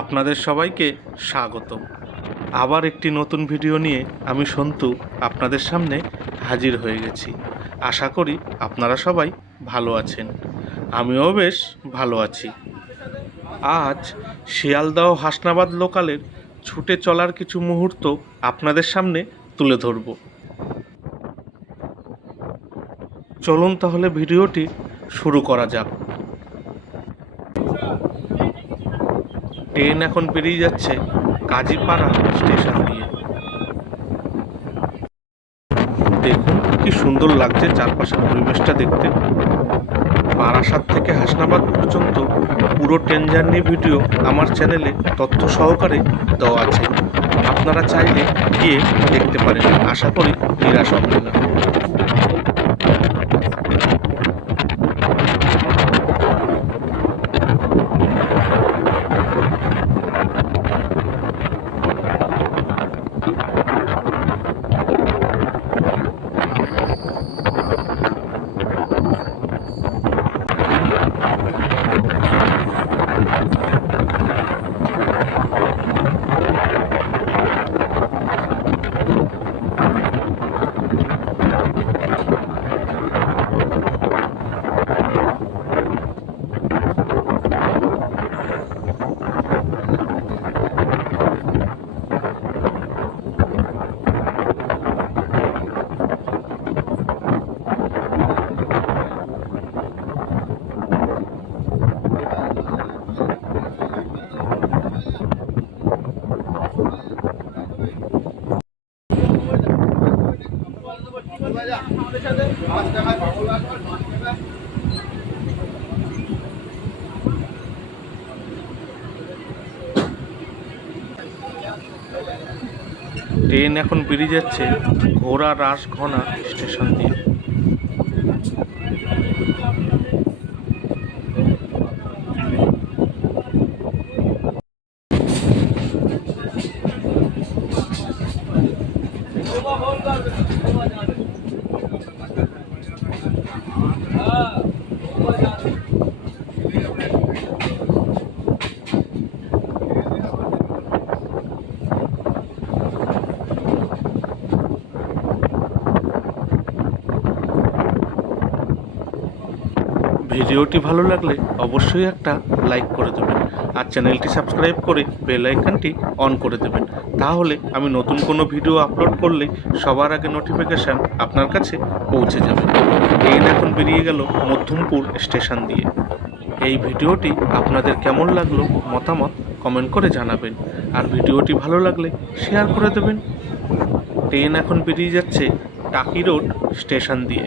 আপনাদের সবাইকে স্বাগত আবার একটি নতুন ভিডিও নিয়ে আমি সন্তু আপনাদের সামনে হাজির হয়ে গেছি। আশা করি আপনারা সবাই ভালো আছেন। আমিও বেশ ভালো আছি। আজ শিয়ালদাহ হাসনাবাদ লোকালের ছুটে চলার কিছু মুহূর্ত আপনাদের সামনে তুলে ধরব। চলুন তাহলে ভিডিওটি শুরু করা যাক। ট্রেন এখন বেরিয়ে যাচ্ছে কাজীপাড়া স্টেশন দিয়ে দেখুন কি সুন্দর লাগছে চারপাশের পরিবেশটা দেখতে। বারাসাত থেকে হাসনাবাদ পর্যন্ত পুরো ট্রেন জার্নি ভিডিও আমার চ্যানেলে তথ্য সহকারে দেওয়া আছে। আপনারা চাইলে গিয়ে দেখতে পারেন। আশা করি নিরাশ হবেন না। ট্রেন এখন বেরিয়ে যাচ্ছে ঘোড়া রাসঘনা স্টেশন দিয়ে। ভিডিওটি ভালো লাগলে অবশ্যই একটা লাইক করে দেবেন আর চ্যানেলটি সাবস্ক্রাইব করে বেল আইকনটি অন করে দেবেন। তাহলে আমি নতুন কোনো ভিডিও আপলোড করলে সবার আগে নোটিফিকেশান আপনার কাছে পৌঁছে যাবে। ট্রেন এখন বেরিয়ে গেল মধ্যমপুর স্টেশন দিয়ে। এই ভিডিওটি আপনাদের কেমন লাগল মতামত কমেন্ট করে জানাবেন। আর ভিডিওটি ভালো লাগলে শেয়ার করে দেবেন। ট্রেন এখন বেরিয়ে যাচ্ছে টাকি রোড স্টেশন দিয়ে।